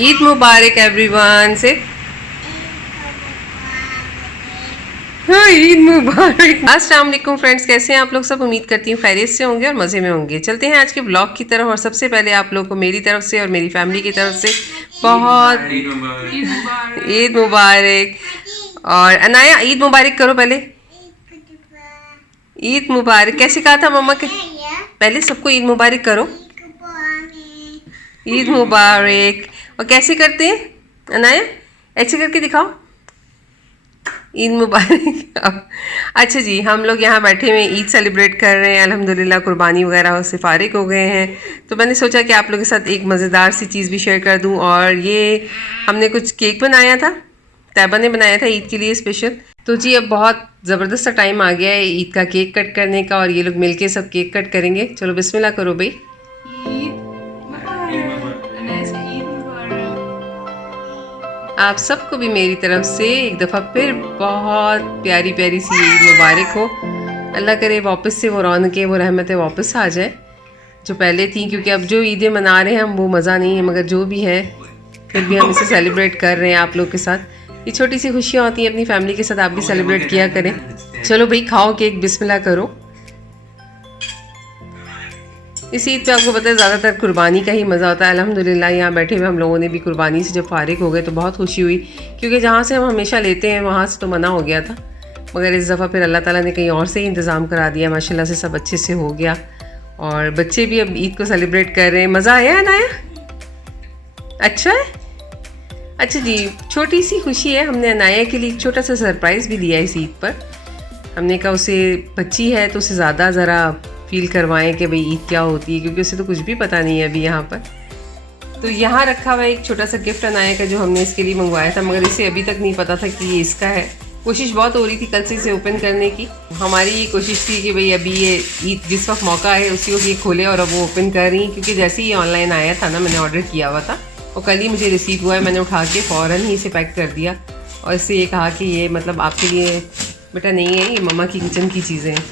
ईद मुबारक everyone से। हाँ, ईद मुबारक। अस्सलाम वालेकुम फ्रेंड्स, कैसे हैं आप लोग सब? उम्मीद करती हूँ खैरियत से होंगे और मज़े में होंगे। चलते हैं आज के ब्लॉग की तरफ। और सबसे पहले आप लोग को मेरी तरफ से और मेरी फैमिली की तरफ से बहुत ईद मुबारक। और अनाया, ईद मुबारक करो पहले। ईद मुबारक कैसे कहा था मम्मा के? पहले सबको ईद मुबारक करो। ईद मुबारक। और कैसे करते हैं अनाया? ऐसे करके दिखाओ। ईद मुबारक। अच्छा जी, हम लोग यहाँ बैठे हुए ईद सेलिब्रेट कर रहे हैं। अल्हम्दुलिल्लाह कुर्बानी वगैरह से फ़ारिग हो गए हैं, तो मैंने सोचा कि आप लोगों के साथ एक मज़ेदार सी चीज़ भी शेयर कर दूँ। और ये हमने कुछ केक बनाया था, तैयबा ने बनाया था ईद के लिए स्पेशल। तो जी अब बहुत ज़बरदस्त सा टाइम आ गया है ईद का केक कट करने का, और ये लोग मिलके सब केक कट करेंगे। चलो बिस्मिल्लाह करो भाई। आप सबको भी मेरी तरफ से एक दफ़ा फिर बहुत प्यारी प्यारी सी ईद मुबारक हो। अल्लाह करे वापस से वो रौनकें, वो रहमतें वापस आ जाए जो पहले थी, क्योंकि अब जो ईदें मना रहे हैं हम वो मज़ा नहीं है, मगर जो भी है फिर भी हम इसे सेलिब्रेट कर रहे हैं आप लोग के साथ। ये छोटी सी खुशियाँ होती हैं अपनी फैमिली के साथ, आप भी सेलिब्रेट किया करें। चलो भाई खाओ केक, बिस्मिल्लाह करो। इस ईद पे आपको पता है ज़्यादातर कुर्बानी का ही मज़ा होता है। अल्हम्दुलिल्लाह यहाँ बैठे हुए हम लोगों ने भी कुर्बानी से जब फारिग हो गए तो बहुत खुशी हुई, क्योंकि जहाँ से हम हमेशा लेते हैं वहाँ से तो मना हो गया था, मगर इस दफ़ा फिर अल्लाह ताला ने कहीं और से ही इंतज़ाम करा दिया। माशाल्लाह से सब अच्छे से हो गया, और बच्चे भी अब ईद को सेलिब्रेट कर रहे हैं। मज़ा आया अनाया? अच्छा है। अच्छा जी, छोटी सी खुशी है। हमने अनाया के लिए एक छोटा सा सरप्राइज़ भी दिया इस ईद पर। हमने कहा उसे बच्ची है तो उसे ज़्यादा ज़रा फील करवाएं कि भाई ईद क्या होती है, क्योंकि उसे तो कुछ भी पता नहीं है अभी यहाँ पर। तो यहाँ रखा हुआ एक छोटा सा गिफ्ट अनाया का जो हमने इसके लिए मंगवाया था, मगर इसे अभी तक नहीं पता था कि ये इसका है। कोशिश बहुत हो रही थी कल से इसे ओपन करने की। हमारी ये कोशिश थी कि भाई अभी ये ईद जिस वक्त मौका है उसी वक्त ये खोले, और अब वो ओपन कर रही, क्योंकि जैसे ही ऑनलाइन आया था ना, मैंने ऑर्डर किया हुआ था और कल ही मुझे रिसीव हुआ है। मैंने उठा के फ़ौरन ही इसे पैक कर दिया और इससे ये कहा कि ये मतलब आपके लिए बेटा नहीं है, ये मम्मा की किचन की चीज़ें हैं।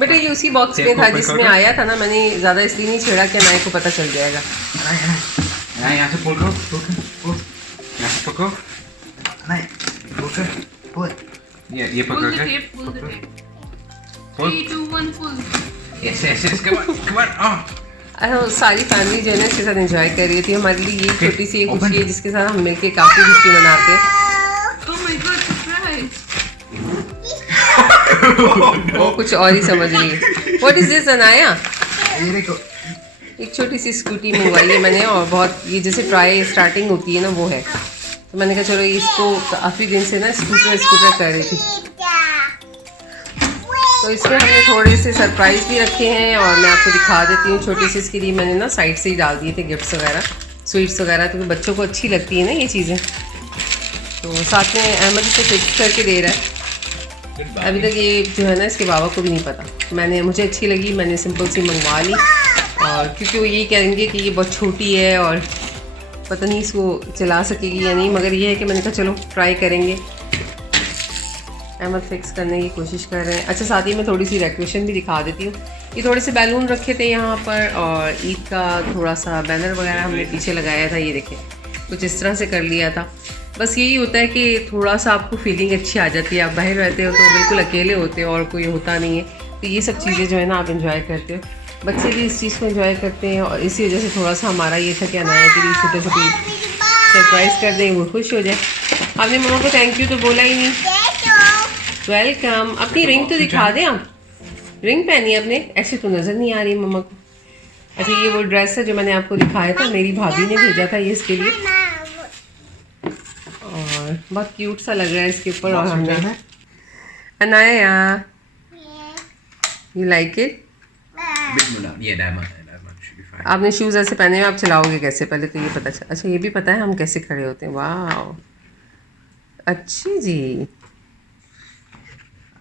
बेटा ये उसी बॉक्स में था जिसमें आया था ना, मैंने ज़्यादा इसलिए नहीं छेड़ा कि अनाया को पता चल जाएगा। यहाँ से पुल करो, यहाँ से पकड़ो, पुल ये पकड़ के pull. 3, 2, 1 pull. Yes come on। सारी फैमिली जो है ना इसके साथ एंजॉय कर रही थी। हमारे लिए ये छोटी सी एक खुशी है जिसके साथ हम मिलके काफ़ी खुशी मनाते हैं। वो कुछ और ही समझ रही है। What is this Anaya? एक छोटी सी स्कूटी मंगवाई है मैंने, और बहुत ये जैसे ट्राई स्टार्टिंग होती है ना वो है, तो मैंने कहा चलो इसको काफ़ी दिन से ना स्कूटर कर रही थी, तो इसमें हमने थोड़े से सरप्राइज़ भी रखे हैं और मैं आपको दिखा देती हूँ। छोटी सी इसके लिए मैंने ना साइड से ही डाल दिए थे गिफ्ट्स वगैरह, स्वीट्स वगैरह, तो बच्चों को अच्छी लगती है ना ये चीज़ें। तो साथ में अहमद इसे फिक्स करके दे रहा है। अभी तक ये जो है ना इसके बाबा को भी नहीं पता। मुझे अच्छी लगी, मैंने सिंपल सी मंगवा ली, और क्योंकि वो यही कहेंगे कि ये बहुत छोटी है और पता नहीं इसको चला सकेगी या नहीं, मगर ये है कि मैंने कहा चलो ट्राई करेंगे। अहमद फिक्स करने की कोशिश कर रहे हैं। अच्छा, साथ ही मैं थोड़ी सी डेकोरेशन भी दिखा देती हूँ। ये थोड़े से बैलून रखे थे यहाँ पर, और ईद का थोड़ा सा बैनर वगैरह हमने पीछे लगाया था। ये देखें, कुछ इस तरह से कर लिया था। बस यही होता है कि थोड़ा सा आपको फीलिंग अच्छी आ जाती है। आप बाहर रहते हो तो बिल्कुल अकेले होते हो और कोई होता नहीं है, तो ये सब चीज़ें जो है ना आप एंजॉय करते हो। बच्चे भी इस चीज़ को एंजॉय करते हैं, और इसी वजह से थोड़ा सा हमारा ये था कि अनाया के लिए छोटे से कोई सरप्राइज़ कर दें, वो खुश हो जाए। आपने मम्मा को थैंक यू तो बोला ही नहीं। वेलकम। अपनी रिंग तो दिखा दें आप। रिंग पहनी है आपने? ऐसे तो नज़र नहीं आ रही मम्मा को। अच्छा, ये वो ड्रेस है जो मैंने आपको दिखाया था, मेरी भाभी ने भेजा था ये इसके लिए, और बहुत क्यूट सा लग रहा है इसके ऊपर। और हमने अनाया, यू लाइक इट? आपने शूज़ ऐसे पहने हुए, आप चलाओगे कैसे पहले तो ये पता चला। अच्छा, ये भी पता है हम कैसे खड़े होते हैं। वाह, अच्छी जी।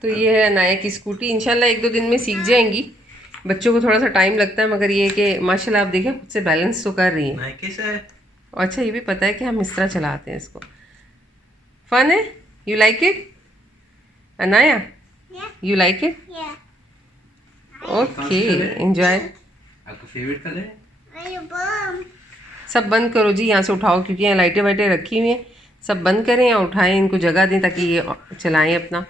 तो ये है अनाया की स्कूटी। इंशाल्लाह 1-2 दिन में सीख जाएंगी। बच्चों को थोड़ा सा टाइम लगता है, मगर ये है कि माशाल्लाह आप देखें खुद से बैलेंस तो कर रही हैं। अच्छा, ये भी पता है कि हम इस तरह चलाते हैं इसको। फन है? You like it Anaya? You like it? Okay, enjoy. आपका फेवरेट कलर है? सब बंद करो जी, यहाँ से उठाओ क्योंकि यहाँ लाइटें वाइटें रखी हुई हैं। सब बंद करें या उठाएं, इनको जगह दें ताकि ये चलाएं अपना।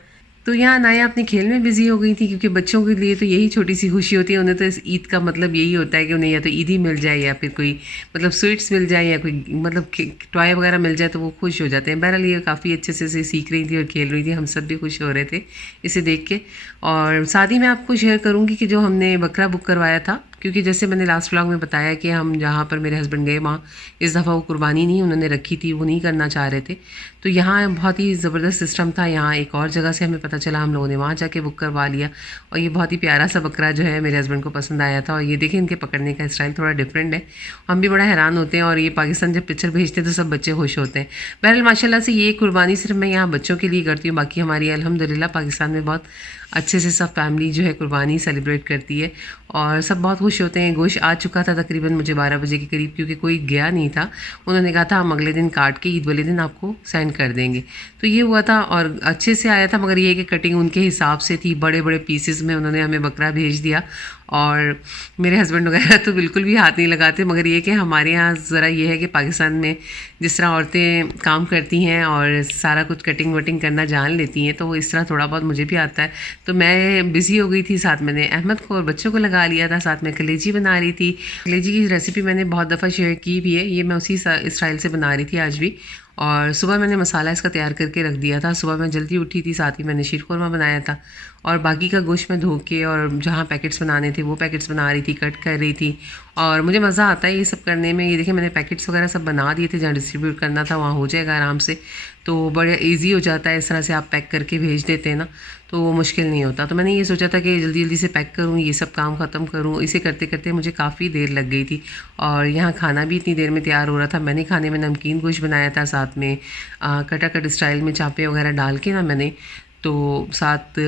तो यहाँ नाया अपने खेल में बिजी हो गई थी क्योंकि बच्चों के लिए तो यही छोटी सी खुशी होती है। उन्हें तो इस ईद का मतलब यही होता है कि उन्हें या तो ईद ही मिल जाए या फिर कोई मतलब स्वीट्स मिल जाए या कोई मतलब टॉय वगैरह मिल जाए तो वो खुश हो जाते हैं। बहरहाल ये काफ़ी अच्छे से सीख रही थी और खेल रही थी, हम सब भी खुश हो रहे थे इसे देख के। और साथ ही मैं आपको शेयर करूँगी कि जो हमने बकरा बुक करवाया था, क्योंकि जैसे मैंने लास्ट व्लॉग में बताया कि हम जहाँ पर मेरे हस्बैंड गए वहाँ इस दफ़ा वो कुर्बानी नहीं उन्होंने रखी थी, वो नहीं करना चाह रहे थे। तो यहाँ बहुत ही ज़बरदस्त सिस्टम था। यहाँ एक और जगह से हमें पता चला, हम लोगों ने वहाँ जाके बुक करवा लिया और ये बहुत ही प्यारा सा बकरा जो है मेरे हस्बैंड को पसंद आया था। और ये देखें इनके पकड़ने का स्टाइल थोड़ा डिफरेंट है, हम भी बड़ा हैरान होते हैं। और ये पाकिस्तान जब पिक्चर भेजते हैं तो सब बच्चे खुश होते हैं। बहरहाल माशाल्लाह से ये कुर्बानी सिर्फ मैं यहाँ बच्चों के लिए करती हूँ, बाकी हमारी अल्हम्दुलिल्लाह पाकिस्तान में बहुत अच्छे से सब फैमिली जो है कुर्बानी सेलिब्रेट करती है और सब बहुत खुश होते हैं। गोश्त आ चुका था तकरीबन मुझे 12 बजे के करीब, क्योंकि कोई गया नहीं था। उन्होंने कहा था हम अगले दिन काट के ईद वाले दिन आपको सेंड कर देंगे। तो ये हुआ था और अच्छे से आया था, मगर ये कि कटिंग उनके हिसाब से थी, बड़े बड़े पीसेस में उन्होंने हमें बकरा भेज दिया। और मेरे हस्बैंड वगैरह तो बिल्कुल भी हाथ नहीं लगाते, मगर ये कि हमारे यहाँ ज़रा ये है कि पाकिस्तान में जिस तरह औरतें काम करती हैं और सारा कुछ कटिंग वटिंग करना जान लेती हैं, तो वो इस तरह थोड़ा बहुत मुझे भी आता है। तो मैं बिज़ी हो गई थी, साथ मैंने अहमद को और बच्चों को लगा लिया था, साथ में कलेजी बना रही थी। कलेजी की रेसिपी मैंने बहुत दफ़ा शेयर की भी है, ये मैं उसी स्टाइल से बना रही थी आज भी। और सुबह मैंने मसाला इसका तैयार करके रख दिया था, सुबह मैं जल्दी उठी थी, साथ ही मैंने शीर खुरमा बनाया था और बाकी का गोश्त मैं धो के और जहाँ पैकेट्स बनाने थे वो पैकेट्स बना रही थी, कट कर रही थी। और मुझे मज़ा आता है ये सब करने में। ये देखिए मैंने पैकेट्स वगैरह सब बना दिए थे, जहाँ डिस्ट्रीब्यूट करना था वहाँ हो जाएगा आराम से, तो बड़े ईजी हो जाता है। इस तरह से आप पैक करके भेज देते हैं ना, तो वो मुश्किल नहीं होता। तो मैंने ये सोचा था कि जल्दी जल्दी से पैक करूँ, ये सब काम ख़त्म करूँ। इसे करते करते मुझे काफ़ी देर लग गई थी और यहाँ खाना भी इतनी देर में तैयार हो रहा था। मैंने खाने में नमकीन गोश्त बनाया था, साथ में कटाकट स्टाइल में चापे वगैरह डाल के ना मैंने तो साथ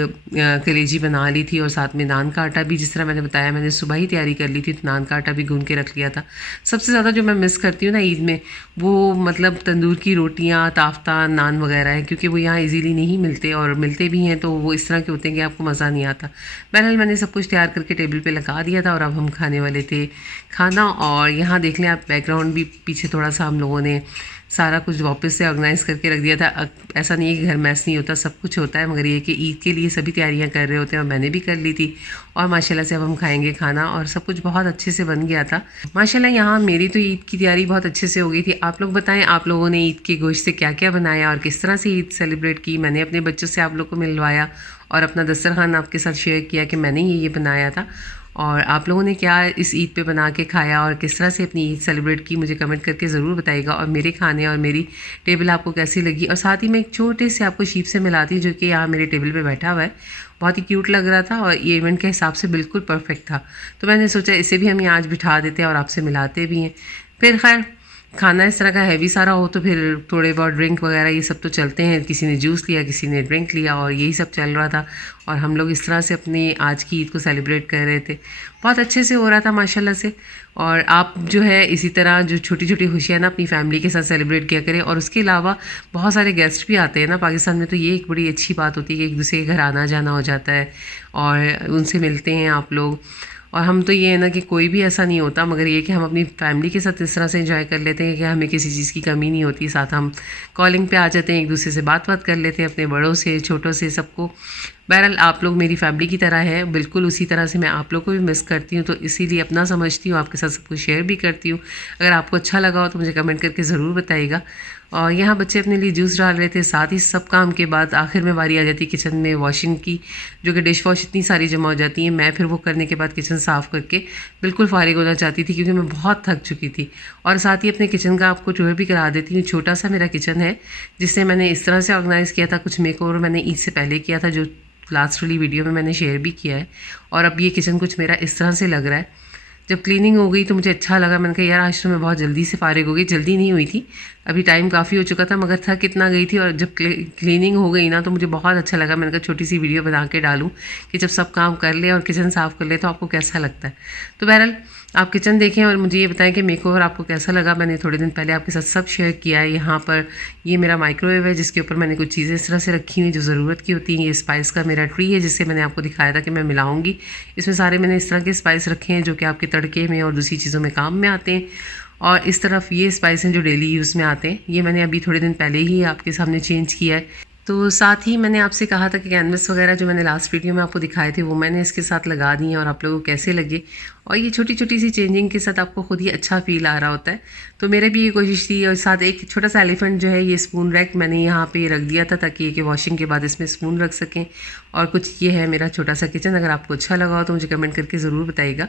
कलेजी बना ली थी और साथ में नान का आटा भी, जिस तरह मैंने बताया मैंने सुबह ही तैयारी कर ली थी, तो नान का आटा भी गूंद के रख लिया था। सबसे ज़्यादा जो मैं मिस करती हूँ ना ईद में, वो मतलब तंदूर की रोटियाँ, ताफ्ता, नान वगैरह है, क्योंकि वो यहाँ इजीली नहीं मिलते और मिलते भी हैं तो वो इस तरह के होते हैं कि आपको मज़ा नहीं आता। बहरहाल मैंने सब कुछ तैयार करके टेबल पर लगा दिया था और अब हम खाने वाले थे खाना। और यहाँ देख लें आप बैकग्राउंड भी पीछे थोड़ा सा हम लोगों ने सारा कुछ वापस से ऑर्गेनाइज़ करके रख दिया था। ऐसा नहीं है कि घर मैस नहीं होता, सब कुछ होता है, मगर ये कि ईद के लिए सभी तैयारियां कर रहे होते हैं और मैंने भी कर ली थी। और माशाल्लाह से अब हम खाएंगे खाना और सब कुछ बहुत अच्छे से बन गया था माशाल्लाह। यहाँ मेरी तो ईद की तैयारी बहुत अच्छे से हो गई थी। आप लोग बताएं आप लोगों ने ईद के गोश्त से क्या क्या बनाया और किस तरह से ईद सेलिब्रेट की। मैंने अपने बच्चों से आप लोग को मिलवाया और अपना दस्तरखान आपके साथ शेयर किया कि मैंने ये बनाया था और आप लोगों ने क्या इस ईद पे बना के खाया और किस तरह से अपनी ईद सेलिब्रेट की, मुझे कमेंट करके ज़रूर बताइएगा। और मेरे खाने और मेरी टेबल आपको कैसी लगी। और साथ ही मैं एक छोटे से आपको शीप से मिलाती हूँ जो कि यहाँ मेरे टेबल पे बैठा हुआ है, बहुत ही क्यूट लग रहा था और ये इवेंट के हिसाब से बिल्कुल परफेक्ट था। तो मैंने सोचा इसे भी हम यहाँ आज बिठा देते हैं और आपसे मिलाते भी हैं। फिर खैर खाना इस तरह का हैवी सारा हो तो फिर थोड़े बहुत ड्रिंक वगैरह ये सब तो चलते हैं, किसी ने जूस लिया, किसी ने ड्रिंक लिया और यही सब चल रहा था। और हम लोग इस तरह से अपनी आज की ईद को सेलिब्रेट कर रहे थे, बहुत अच्छे से हो रहा था माशाल्लाह से। और आप जो है इसी तरह जो छोटी छोटी खुशियाँ ना अपनी फैमिली के साथ सेलिब्रेट किया करें। और उसके अलावा बहुत सारे गेस्ट भी आते हैं ना पाकिस्तान में, तो ये एक बड़ी अच्छी बात होती है कि एक दूसरे के घर आना जाना हो जाता है और उनसे मिलते हैं आप लोग। और हम तो ये है ना कि कोई भी ऐसा नहीं होता, मगर ये कि हम अपनी फैमिली के साथ इस तरह से एंजॉय कर लेते हैं कि हमें किसी चीज़ की कमी नहीं होती। साथ हम कॉलिंग पे आ जाते हैं, एक दूसरे से बात कर लेते हैं, अपने बड़ों से छोटों से सबको। बहरहाल आप लोग मेरी फैमिली की तरह है, बिल्कुल उसी तरह से मैं आप लोग को भी मिस करती हूँ, तो इसीलिए अपना समझती हूँ, आपके साथ सब कुछ शेयर भी करती हूँ। अगर आपको अच्छा लगा हो तो मुझे कमेंट करके ज़रूर बताइएगा। और यहाँ बच्चे अपने लिए जूस डाल रहे थे। साथ ही सब काम के बाद आखिर में बारी आ जाती है किचन में वॉशिंग की, जो कि डिश वॉश इतनी सारी जमा हो जाती है। मैं फिर वो करने के बाद किचन साफ़ करके बिल्कुल फारिग होना चाहती थी क्योंकि मैं बहुत थक चुकी थी। और साथ ही अपने किचन का आपको टूर भी करा देती हूँ। छोटा सा मेरा किचन है जिसे मैंने इस तरह से ऑर्गेनाइज़ किया था, कुछ मेकओवर मैंने ईद से पहले किया था, जो लास्ट वाली वीडियो में मैंने शेयर भी किया है। और अब ये किचन कुछ मेरा इस तरह से लग रहा है। जब क्लीनिंग हो गई तो मुझे अच्छा लगा, मैंने कहा यार आज तो मैं बहुत जल्दी से फारिग हो गई। जल्दी नहीं हुई थी, अभी टाइम काफ़ी हो चुका था, मगर थक कितना गई थी। और जब क्लीनिंग हो गई ना तो मुझे बहुत अच्छा लगा। मैंने कहा छोटी सी वीडियो बना के डालूँ कि जब सब काम कर ले और किचन साफ़ कर ले तो आपको कैसा लगता है। तो बहरहाल आप किचन देखें और मुझे ये बताएं कि मेकओवर आपको कैसा लगा। मैंने थोड़े दिन पहले आपके साथ सब शेयर किया है। यहाँ पर ये मेरा माइक्रोवेव है जिसके ऊपर मैंने कुछ चीज़ें इस तरह से रखी हुई जो ज़रूरत की होती हैं। ये स्पाइस का मेरा ट्री है जिससे मैंने आपको दिखाया था कि मैं मिलाऊंगी। इसमें सारे मैंने इस तरह के स्पाइस रखे हैं जो कि आपके तड़के में और दूसरी चीज़ों में काम में आते हैं। और इस तरफ ये स्पाइस हैं जो डेली यूज़ में आते हैं। ये मैंने अभी थोड़े दिन पहले ही आपके सामने चेंज किया है। तो साथ ही मैंने आपसे कहा था कि कैनवस वगैरह जो मैंने लास्ट वीडियो में आपको दिखाए थे वो मैंने इसके साथ लगा दिए हैं और आप लोगों को कैसे लगे। और ये छोटी छोटी सी चेंजिंग के साथ आपको खुद ही अच्छा फील आ रहा होता है। तो मेरे भी ये कोशिश थी। और साथ एक छोटा सा एलिफेंट जो है ये स्पून रैक मैंने यहाँ पे रख दिया था ताकि कि वॉशिंग के बाद इसमें स्पून रख सकें। और कुछ ये है मेरा छोटा सा किचन। अगर आपको अच्छा लगा हो तो मुझे कमेंट करके ज़रूर बताइएगा।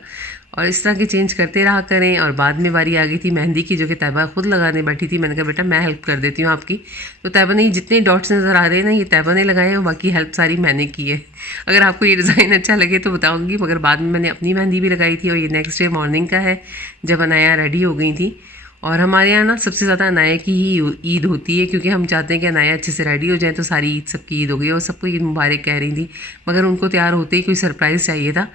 और इस तरह के चेंज करते रहा करें। और बाद में बारी आ गई थी मेहंदी की जो कि तैयबा खुद लगाने बैठी थी। मैंने कहा बेटा मैं हेल्प कर देती हूँ आपकी। तो तैयबा ने जितने डॉट्स नज़र आ रहे हैं ना ये तैयबा ने लगाए हैं, बाकी हेल्प सारी मैंने की है। अगर आपको ये डिज़ाइन अच्छा लगे तो बताऊँगी। मगर बाद में मैंने अपनी मेहंदी भी लगाई थी। और ये नेक्स्ट डे मॉर्निंग का है जब अनाया रेडी हो गई थी। और हमारे यहाँ ना सबसे ज़्यादा अनाया की ही ईद होती है क्योंकि हम चाहते हैं कि अनाया अच्छे से रेडी हो जाए तो सारी ईद सबकी ईद हो गई। और सबको ईद मुबारक कह रही थी। मगर उनको तैयार होते ही कोई सरप्राइज़ चाहिए था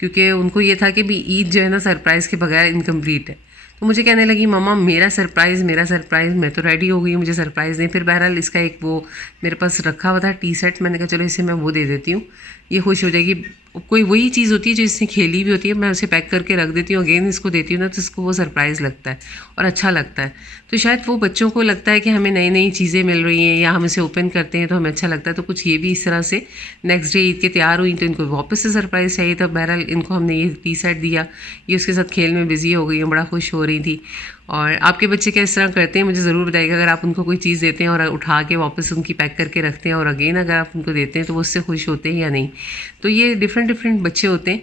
क्योंकि उनको ये था कि भी ईद जो है ना सरप्राइज़ के बगैर इनकम्प्लीट है। तो मुझे कहने लगी मम्मा मेरा सरप्राइज़, मैं तो रेडी हो गई, मुझे सरप्राइज़ नहीं। फिर बहरहाल इसका एक वो मेरे पास रखा हुआ था टी शर्ट। मैंने कहा चलो इसे मैं वो दे देती हूँ, ये खुश हो जाएगी। कोई वही चीज़ होती है जो इसने खेली भी होती है, मैं उसे पैक करके रख देती हूँ, अगेन इसको देती हूँ ना तो इसको वो सरप्राइज़ लगता है और अच्छा लगता है। तो शायद वो बच्चों को लगता है कि हमें नई नई चीज़ें मिल रही हैं या हम इसे ओपन करते हैं तो हमें अच्छा लगता है। तो कुछ ये भी इस तरह से नेक्स्ट डे ईद के तैयार हुई तो इनको वापस से सरप्राइज़ चाहिए था। बहरहाल इनको हमने ये टी शर्ट दिया, ये उसके साथ खेल में बिज़ी हो गई हैं, बड़ा खुश हो रही थी। और आपके बच्चे क्या इस तरह करते हैं मुझे ज़रूर बताइएगा। अगर आप उनको कोई चीज़ देते हैं और उठा के वापस उनकी पैक करके रखते हैं और अगेन अगर आप उनको देते हैं तो वो उससे खुश होते हैं या नहीं। तो ये डिफरेंट बच्चे होते हैं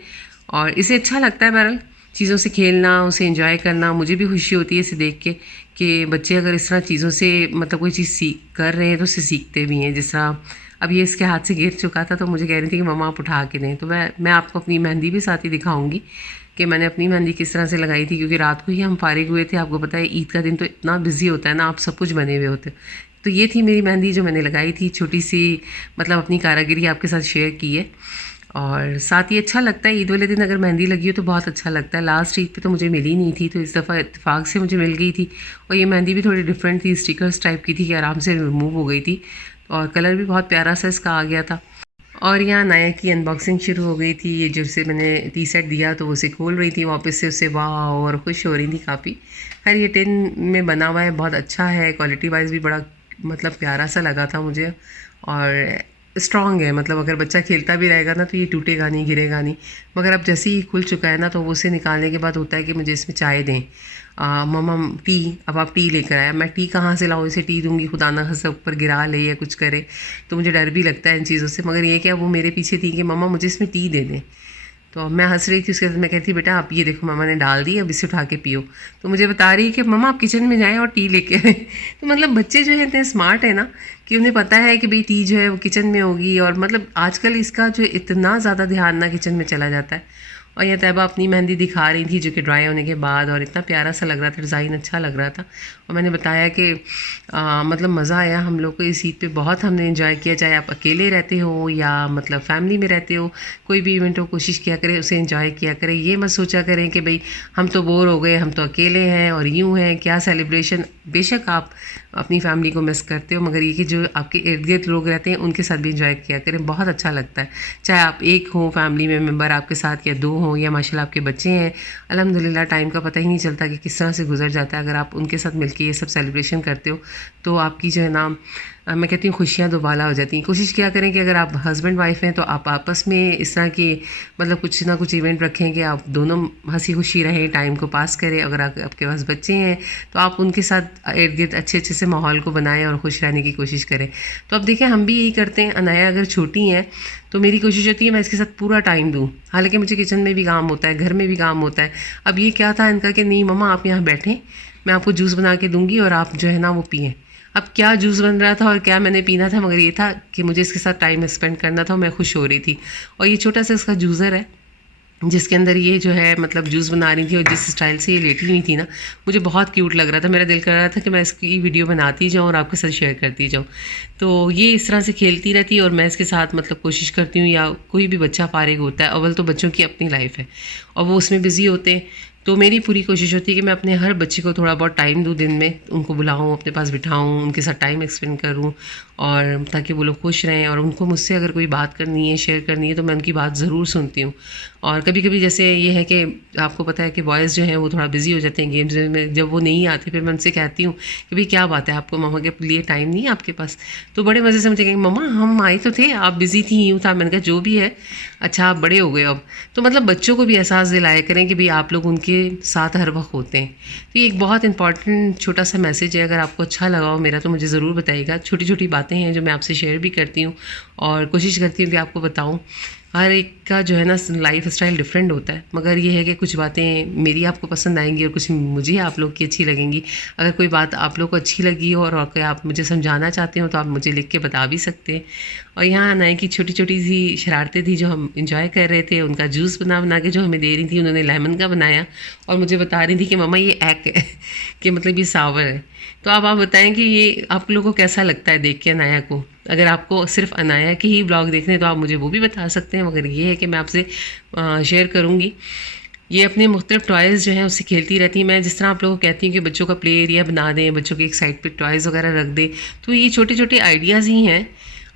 और इसे अच्छा लगता है बहरहाल चीज़ों से खेलना, उसे एंजॉय करना। मुझे भी खुशी होती है इसे देख के कि बच्चे अगर इस तरह चीज़ों से मतलब कोई चीज़ कर रहे हैं तो उससे सीखते भी हैं। जिस तरह अब ये इसके हाथ से गिर चुका था तो मुझे कह रही थी कि मम्मा आप उठा के दें। तो मैं आपको अपनी मेहंदी भी साथ ही दिखाऊंगी कि मैंने अपनी मेहंदी किस तरह से लगाई थी क्योंकि रात को ही हम फारिग हुए थे। आपको पता है ईद का दिन तो इतना बिजी होता है ना, आप सब कुछ बने हुए होते। तो ये थी मेरी मेहंदी जो मैंने लगाई थी, छोटी सी मतलब अपनी कारागिरी आपके साथ शेयर की है। और साथ ही अच्छा लगता है ईद वाले दिन अगर मेहंदी लगी हो तो बहुत अच्छा लगता है। लास्ट ईद पे तो मुझे मिली नहीं थी तो इस दफ़ा इत्तेफाक से मुझे मिल गई थी। और ये मेहंदी भी थोड़ी डिफरेंट थी, स्टिकर्स टाइप की थी कि आराम से रिमूव हो गई थी और कलर भी बहुत प्यारा सा इसका आ गया था। और यहाँ नाया की अनबॉक्सिंग शुरू हो गई थी। ये जैसे मैंने टी शर्ट दिया तो उसे खोल रही थी वापस से, उसे वाह और खुश हो रही थी काफ़ी। खैर ये टिन में बना हुआ है, बहुत अच्छा है, क्वालिटी वाइज भी बड़ा मतलब प्यारा सा लगा था मुझे। और स्ट्रॉन्ग है, मतलब अगर बच्चा खेलता भी रहेगा ना तो ये टूटेगा नहीं, गिरेगा नहीं। मगर अब जैसे ही खुल चुका है ना तो वो उसे निकालने के बाद होता है कि मुझे इसमें चाय दें, मम्मा टी, अब आप टी लेकर आया। मैं टी कहाँ से लाऊँ, इसे टी दूँगी खुदा ना खास्ता ऊपर गिरा ले या कुछ करे, तो मुझे डर भी लगता है इन चीज़ों से। मगर ये क्या वो मेरे पीछे थी कि मम्मा मुझे इसमें टी दे दें। तो अब मैं हंस रही थी उसके बाद, मैं कहती बेटा आप ये देखो मम्मा ने डाल दी, अब इसे उठा के पियो। तो मुझे बता रही है कि मम्मा आप किचन में जाएं और टी लेके आए। तो मतलब बच्चे जो है इतने स्मार्ट है ना कि उन्हें पता है कि भाई टी जो है वो किचन में होगी। और मतलब आजकल इसका जो इतना ज़्यादा ध्यान ना किचन में चला जाता है। और यह तैयबा अपनी मेहंदी दिखा रही थी जो कि ड्राई होने के बाद, और इतना प्यारा सा लग रहा था, डिज़ाइन अच्छा लग रहा था। और मैंने बताया कि मतलब मज़ा आया हम लोग को इस ईद पे, बहुत हमने एंजॉय किया। चाहे आप अकेले रहते हो या मतलब फैमिली में रहते हो, कोई भी इवेंट हो कोशिश किया करें उसे एंजॉय किया करें। ये मत सोचा करें कि भाई हम तो बोर हो गए, हम तो अकेले हैं और यूँ हैं, क्या सेलिब्रेशन। बेशक आप अपनी फैमिली को मिस करते हो मगर ये कि जो आपके इर्द गिर्द लोग रहते हैं उनके साथ भी एंजॉय किया करें, बहुत अच्छा लगता है। चाहे आप एक हो फैमिली में मेम्बर आपके साथ या दो हों या माशाल्लाह आपके बच्चे हैं, अल्हम्दुलिल्लाह टाइम का पता ही नहीं चलता कि किस तरह से गुजर जाता है। अगर आप उनके साथ मिलके ये सब सेलिब्रेशन करते हो तो आपकी जो है ना, मैं कहती हूँ खुशियाँ दोबाला हो जाती हैं। कोशिश किया करें कि अगर आप हस्बैंड वाइफ हैं तो आप आपस में इस तरह की मतलब कुछ ना कुछ इवेंट रखें कि आप दोनों हंसी खुशी रहें, टाइम को पास करें। अगर आपके पास बच्चे हैं तो आप उनके साथ इर्द गिर्द अच्छे से माहौल को बनाएं और खुश रहने की कोशिश करें। तो अब देखें हम भी यही करते हैं। अनाया अगर छोटी हैं तो मेरी कोशिश होती है मैं इसके साथ पूरा टाइम दूँ, हालांकि मुझे किचन में भी काम होता है, घर में भी काम होता है। अब ये क्या था इनका कि नहीं मम्मा आप यहाँ बैठें, मैं आपको जूस बना के दूँगी और आप जो है ना वो पिएँ। अब क्या जूस बन रहा था और क्या मैंने पीना था, मगर ये था कि मुझे इसके साथ टाइम स्पेंड करना था और मैं खुश हो रही थी। और ये छोटा सा इसका जूसर है जिसके अंदर ये जो है मतलब जूस बना रही थी, और जिस स्टाइल से ये लेटी हुई थी ना मुझे बहुत क्यूट लग रहा था। मेरा दिल कर रहा था कि मैं इसकी वीडियो बनाती जाऊँ और आपके साथ शेयर करती जाऊँ। तो ये इस तरह से खेलती रहती है और मैं इसके साथ मतलब कोशिश करती हूँ, या कोई भी बच्चा फारिग होता है, अव्वल तो बच्चों की अपनी लाइफ है और वो उसमें बिज़ी होते हैं, तो मेरी पूरी कोशिश होती है कि मैं अपने हर बच्चे को थोड़ा बहुत टाइम दूँ दिन में, उनको बुलाऊँ, अपने पास बिठाऊँ, उनके साथ टाइम एक्सपेंड करूँ, और ताकि वो लोग खुश रहें। और उनको मुझसे अगर कोई बात करनी है, शेयर करनी है, तो मैं उनकी बात ज़रूर सुनती हूँ। और कभी कभी जैसे ये है कि आपको पता है कि बॉयज़ जो हैं वो थोड़ा बिजी हो जाते हैं गेम्स में, जब वो नहीं आते फिर मैं उनसे कहती हूँ कि भाई क्या बात है, आपको मम्मा के लिए टाइम नहीं है आपके पास? तो बड़े मज़े से मुझे कहेंगे मम्मा हम आए तो थे, आप बिज़ी थी, यूँ था। मैंने कहा जो भी है, अच्छा आप बड़े हो गए अब। तो मतलब बच्चों को भी एहसास दिलाया करें कि भाई आप लोग उनके साथ हर वक्त होते हैं। तो ये एक बहुत इंपॉर्टेंट छोटा सा मैसेज है। अगर आपको अच्छा लगा हो मेरा तो मुझे ज़रूर बताइएगा। छोटी छोटी बातें हैं जो मैं आपसे शेयर भी करती हूँ और कोशिश करती हूँ कि आपको बताऊँ। हर एक का जो है ना लाइफ स्टाइल डिफरेंट होता है, मगर ये है कि कुछ बातें मेरी आपको पसंद आएंगी और कुछ मुझे आप लोग की अच्छी लगेंगी। अगर कोई बात आप लोग को अच्छी लगी हो और कोई आप मुझे समझाना चाहते हो तो आप मुझे लिख के बता भी सकते हैं। और यहाँ नाय की छोटी छोटी सी शरारतें थी जो हम इंजॉय कर रहे थे। उनका जूस बना बना के जो हमें दे रही थी, उन्होंने लेमन का बनाया और मुझे बता रही थी कि मम्मा ये एक है कि मतलब ये सावर है। तो अब आप बताएं कि ये आप लोगों को कैसा लगता है देख के अनाया को। अगर आपको सिर्फ अनाया के ही ब्लॉग देखने तो आप मुझे वो भी बता सकते हैं, मगर ये है कि मैं आपसे शेयर करूँगी। ये अपने मुख्तलिफ टॉयज़ जो हैं उससे खेलती रहती हैं। मैं जिस तरह आप लोगों को कहती हूँ कि बच्चों का प्ले एरिया बना दें, बच्चों के एक साइड पे टॉयज़ वगैरह रख दें, तो ये छोटे छोटे आइडियाज़ ही हैं।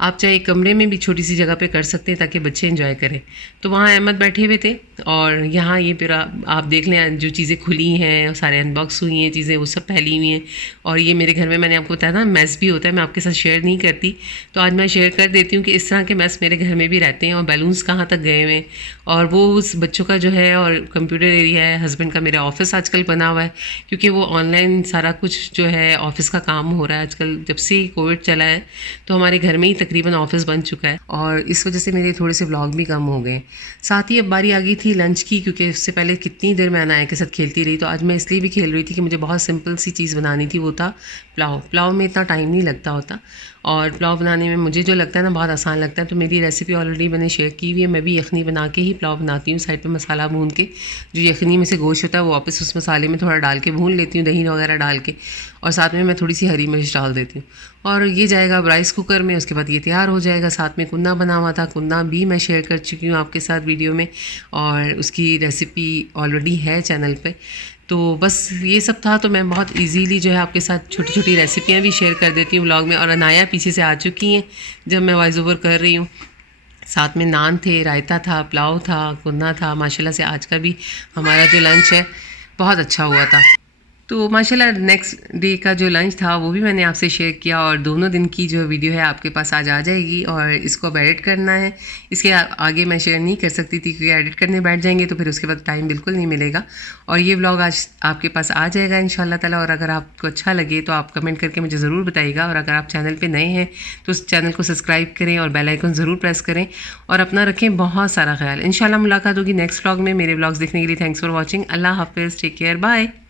आप चाहे कमरे में भी छोटी सी जगह पे कर सकते हैं ताकि बच्चे एंजॉय करें। तो वहाँ अहमद बैठे हुए थे और यहाँ ये पूरा आप देख लें जो चीज़ें खुली हैं, सारे अनबॉक्स हुई हैं चीज़ें, वो सब फैली हुई हैं। और ये मेरे घर में मैंने आपको बताया था मेस भी होता है, मैं आपके साथ शेयर नहीं करती, तो आज मैं शेयर कर देती हूँ कि इस तरह के मेस मेरे घर में भी रहते हैं। और बैलून्स कहाँ तक गए हुए हैं, और वो उस बच्चों का जो है, और कंप्यूटर एरिया है। हस्बैंड का मेरा ऑफिस आजकल बना हुआ है क्योंकि वो ऑनलाइन सारा कुछ जो है ऑफिस का काम हो रहा है आजकल। जब से कोविड चला है तो हमारे घर में ही तकरीबन ऑफिस बन चुका है और इस वजह से मेरे थोड़े से व्लॉग भी कम हो गए। साथ ही अब बारी आ गई थी लंच की, क्योंकि उससे पहले कितनी देर मैं अनाया के साथ खेलती रही। तो आज मैं इसलिए भी खेल रही थी कि मुझे बहुत सिंपल सी चीज़ बनानी थी, वो था पुलाव। पुलाव में इतना टाइम नहीं लगता होता और पुलाव बनाने में मुझे जो लगता है ना बहुत आसान लगता है। तो मेरी रेसिपी ऑलरेडी मैंने शेयर की हुई है। मैं भी यखनी बना के ही पुलाव बनाती हूँ। साइड पे मसाला भून के जो यखनी में से गोश्त होता है वो वापस उस मसाले में थोड़ा डाल के भून लेती हूँ, दही वगैरह डाल के, और साथ में मैं थोड़ी सी हरी मिर्च डाल देती हूँ और ये जाएगा अब राइस कुकर में। उसके बाद ये तैयार हो जाएगा। साथ में कुन्ना बना हुआ था, कुन्ना भी मैं शेयर कर चुकी हूँ आपके साथ वीडियो में और उसकी रेसिपी ऑलरेडी है चैनल पे। तो बस ये सब था। तो मैं बहुत इजीली जो है आपके साथ छोटी छोटी रेसिपियाँ भी शेयर कर देती हूँ व्लॉग में। और अनाया पीछे से आ चुकी हैं जब मैं वॉइस ओवर कर रही हूँ। साथ में नान थे, रायता था, पुलाव था, कुन्ना था। माशाल्लाह से आज का भी हमारा जो लंच है बहुत अच्छा हुआ था। तो माशाल्लाह नेक्स्ट डे का जो लंच था वो भी मैंने आपसे शेयर किया और दोनों दिन की जो वीडियो है आपके पास आज आ जाएगी। और इसको अब एडिट करना है। इसके आगे मैं शेयर नहीं कर सकती थी क्योंकि एडिट करने बैठ जाएंगे तो फिर उसके बाद टाइम बिल्कुल नहीं मिलेगा। और ये व्लॉग आज आपके पास आ जाएगा इंशाल्लाह ताला। और अगर आपको अच्छा लगे तो आप कमेंट करके मुझे ज़रूर बताइएगा। और अगर आप चैनल पर नए हैं तो उस चैनल को सब्सक्राइब करें और बेल आइकन ज़रूर प्रेस करें और अपना रखें बहुत सारा ख्याल। इंशाल्लाह मुलाकात होगी नेक्स्ट व्लॉग में। मेरे व्लॉग्स देखने के लिए थैंक्स फॉर वॉचिंग। अल्लाह हाफिज़, टेक केयर, बाय।